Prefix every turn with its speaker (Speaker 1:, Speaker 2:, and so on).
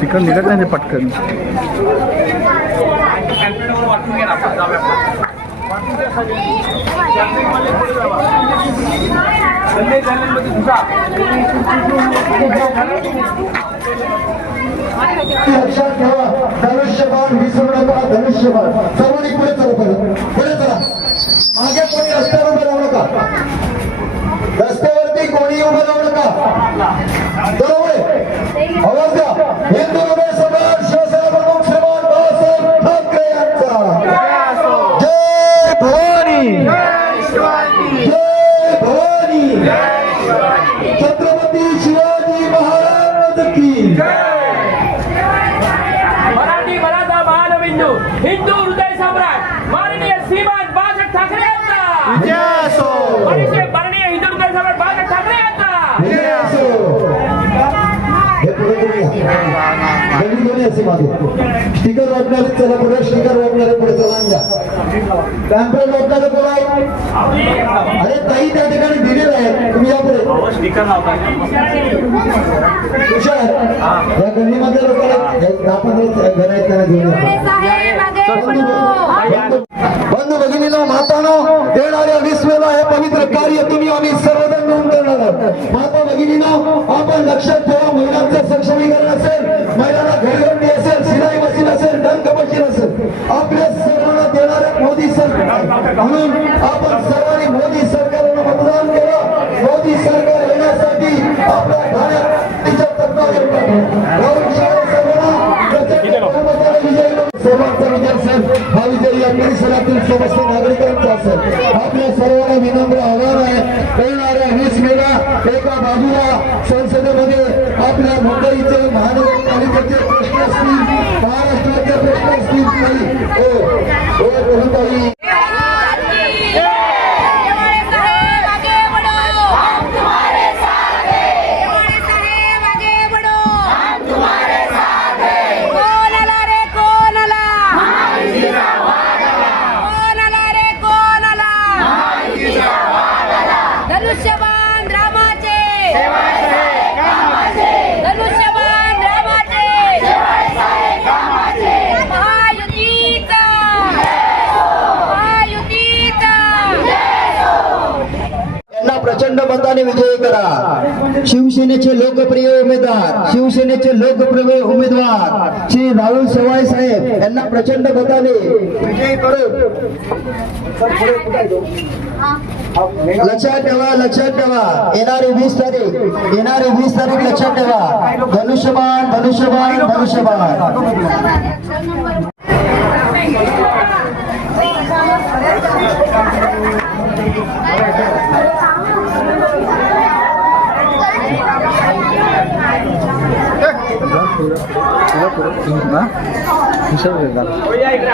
Speaker 1: तिकडं निघत नाही ते पटकन.
Speaker 2: लक्षात ठेवा धनुष्यबाण विसरू नका धनुष्यबाण. सर्वांनी पुढे चालू स्टिकर वाटणारे चला पुढे. स्टिकर वाटणारे पुढे चला द्या पॅम्पलेट वाटणारे बोला अरे ताई त्या ठिकाणी दिलेलं आहे. तुम्ही या पुढे.
Speaker 3: लावता
Speaker 2: तुषार या गल्लीमध्ये लोकांना एक दहा पंधरा घर आहेत त्यांना घेऊन. बंधू भगिनीनो मातानो येणाऱ्या वीस वेळा माता भगिनीनो आपण लक्षात ठेवा महिलांचं सक्षमीकरण असेल महिलांना घरगंडी असेल सिलाई मशीन असेल डंक मशीन असेल. आपल्या सर्वांना देणारे मोदी सरकार. म्हणून आपण सर्वांनी मोदी सरकारला मतदान केलं मोदी सरकार येण्यासाठी आपल्या तत्वावर बहुमताने विजयी करून सर्वांचा विजय या परिसरातील समस्त नागरिकांचा असेल. आपल्या सर्वांना विनम्र आव्हान आहे. येणाऱ्या वीस मेला एका बाजूला संसदेमध्ये आपल्या मुंबईचे महानगरपालिकेचे प्रश्न असतील.
Speaker 4: धनुष्यबाण रामाचे. धनुष्यबाण रामाचे. महायुतीचा. महायुतीचा.
Speaker 2: यांना प्रचंड मताने विजयी करा. शिवसेनेचे लोकप्रिय उमेदवार शिवसेनेचे लोकप्रिय उमेदवार श्री राहुल शेवाळे साहेब प्रचंड मताने विजयी करून लक्षात ठेवा लक्षात ठेवा येणारी वीस तारीख येणारी वीस तारीख लक्षात ठेवा धनुष्यबाण धनुष्यबाण धनुष्यबाण
Speaker 3: आता या इकडे